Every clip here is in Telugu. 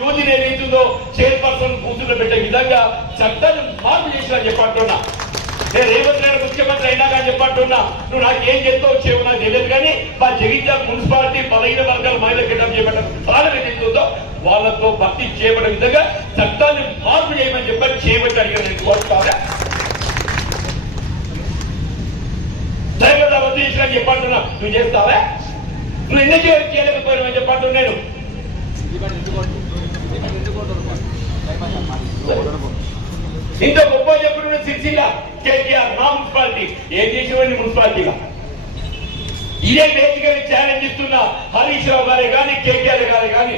యువతిని ఏదైతుందో చైర్పర్సన్ కూతురు పెట్టే విధంగా చట్టాన్ని మార్పు చేసినా చెప్పంటున్నా. నేను రేవంత్ రెడ్డి ముఖ్యమంత్రి అయినా కానీ చెప్పంటున్నా, నువ్వు నాకేం చేస్తావు చేయవు నాకు తెలియదు, కానీ మా జగిత్యాల మున్సిపాలిటీ 15 వర్గాల మహిళలు కిటప్ చేయబడ్డ స్థానం ఏదైతుందో వాళ్ళతో భర్తీ చేయబడే విధంగా చట్టాన్ని మార్పు చేయమని చెప్పని చేయబట్టి అడిగిన నేను కోరుతాను. డ్రైవర్ రద్దు చేసినా చెప్పంటున్నా, నువ్వు చేస్తావా? నువ్వు ఎందుకు చేయలేకపోయినావని చెప్పంటున్నా. నేను ఇంత గొప్ప చెప్పుడు సిరిసిల్ల కేటీఆర్ నా మున్సిపాలిటీ ఏం చేసేవాడిని మున్సిపాలిటీగా ఇదే వేదికని ఛాలెంజ్ ఇస్తున్నా. హరీష్ రావు గారే కానీ కేటీఆర్ గారే కానీ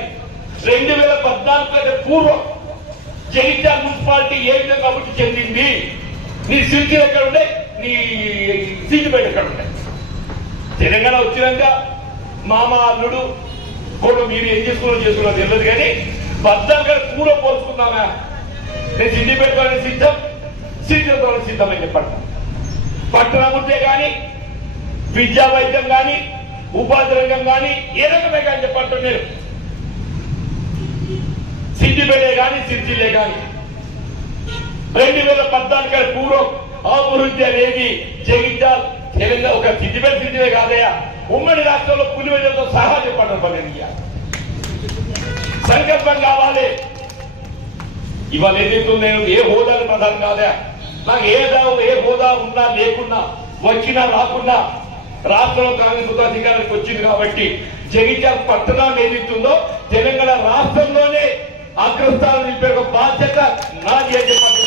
2014 కంటే పూర్వం జగిత్యాల మున్సిపాలిటీ ఏ విధంగా అభివృద్ధి చెందింది, నీ సిరిసిల్ల ఎక్కడ ఉండే, నీ సీటుపేట ఎక్కడ ఉంటాయి. తెలంగాణ వచ్చినాక మామ అల్లుడు కూడా మీరు ఏం చేసుకున్నా తెలియదు, కానీ 14 కంటే పూర్వం పోల్చుకున్నామా. నేను సిద్ధి పెట్టుకోవాలని సిద్ధం, సిద్ధం సిద్ధమని చెప్పండి. పట్టణాభివృద్ధి కానీ విద్యా వైద్యం కానీ ఉపాధి రంగం కానీ ఏ రకమే కానీ చెప్పంటున్నారు. సిద్దిపేటే కానీ సిరిసిల్లే కానీ 2014 కంటే పూర్వం అభివృద్ధి అనేది జగిత్యాల తెలంగాణ ఒక సిద్దిపేట కాదయా, ఉమ్మడి రాష్ట్రంలో పులివెందులతో సహా చెప్పడం పని సంకల్పం కావాలి. ఇవాళ ఏదైతే నేను ఏ హోదాలు ప్రధానం కాదా, నాకు ఏ హోదా ఉన్నా లేకున్నా వచ్చినా రాకున్నా రాష్ట్రంలో కాంగ్రెస్ అధికారానికి వచ్చింది కాబట్టి జగిత్యాల పట్టణాన్ని ఏదైతుందో తెలంగాణ రాష్ట్రంలోనే అగ్రస్థానం నిలిపే బాధ్యత నాది అని చెప్పండి.